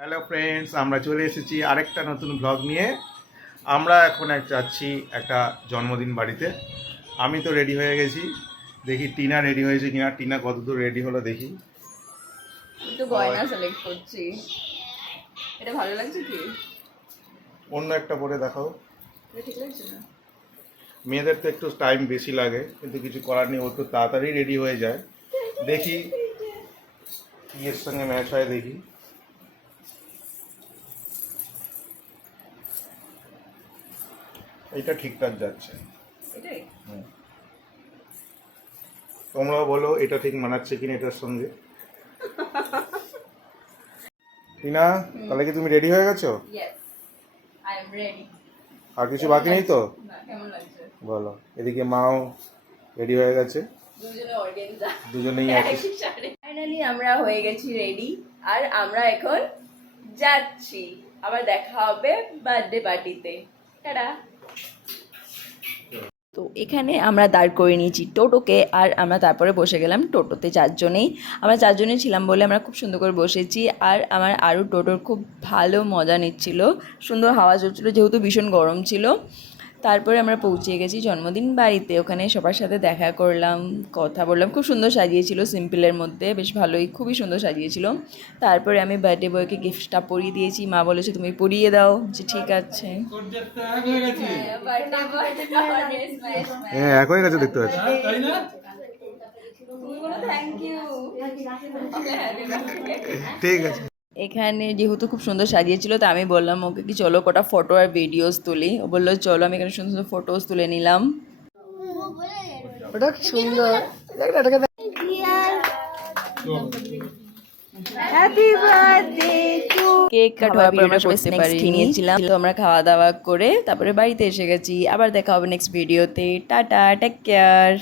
Hello friends, আমরা চলে এসেছি আরেকটা নতুন ব্লগ নিয়ে। আমরা এখন যাচ্ছি একটা জন্মদিন বাড়িতে। আমি তো রেডি হয়ে গেছি, দেখি টিনা রেডি হয়েছে কিনা। টিনা কতদূর রেডি হলো দেখি। একটু গয়না সিলেক্ট করছি। এটা ভালো লাগছে কি? অন্য একটা পরে দেখাও। এটা ঠিক লাগছে না? মেয়েদের তো একটু টাইম বেশি লাগে, কিন্তু কিছু করার নেই, ও একটু তাড়াতাড়ি রেডি হয়ে যায়। দেখি কি এর সঙ্গে ম্যাচ হয় দেখি। এইটা ঠিকঠাক যাচ্ছে। এটাই তোমরাও বলো এটা ঠিক মানাচ্ছে কিনা এটার সঙ্গে। টিনা, তাহলে কি তুমি রেডি হয়ে গেছো? Yes, I am ready. আর কিছু বাকি নেই তো? না, কেমন লাগছে? বলো। এদিকে মাও রেডি হয়ে গেছে, দুজনে অর্গানজা, দুজনেই আছে। একই সাথে। ফাইনালি আমরা হয়ে গেছি রেডি, আর আমরা এখন যাচ্ছি। আবার দেখা হবে বার্থডে পার্টিতে। টাটা। তো এখানে আমরা দাঁড় করে নিয়েছি টোটোকে, আর আমরা তারপরে বসে গেলাম টোটোতে। আমরা চারজনেই ছিলাম বলে আমরা খুব সুন্দর করে বসেছি। আর আমার আরও টোটোর খুব ভালো মজা নিচ্ছিল, সুন্দর হাওয়া চলছিলো যেহেতু ভীষণ গরম ছিল। তারপরে আমরা পৌঁছে গেছি জন্মদিন বাড়িতে। ওখানে সবার সাথে দেখা করলাম, কথা বললাম। খুব সুন্দর সাজিয়েছিল, সিম্পলের মধ্যে বেশ ভালোই, খুবই সুন্দর সাজিয়েছিল। তারপরে আমি বার্থডে বয়কে গিফটটা পরিয়ে দিয়েছি। মা বলেছে তুমি পরিয়ে দাও, যে ঠিক আছে। হ্যাঁ, এক হয়ে গেছে দেখতে পাচ্ছি। ঠিক আছে। এখানে যেহেতু খুব সুন্দর সাজিয়েছিল, তা আমি বললাম ওকে কি চলো কটা ফটো আর ভিডিওস তুলি। ও বললো চলো। আমি এখানে সুন্দর সুন্দর ফটোস তুলে নিলাম। ওটা সুন্দর। Happy birthday to. কেক কাটার পর আমরা সবাই স্ন্যাক্স খেয়ে নিয়েছিলাম। তো আমরা খাওয়া দাওয়া করে তারপরে বাড়িতে এসে গেছি। আবার দেখা হবে নেক্সট ভিডিওতে। Tata, take care.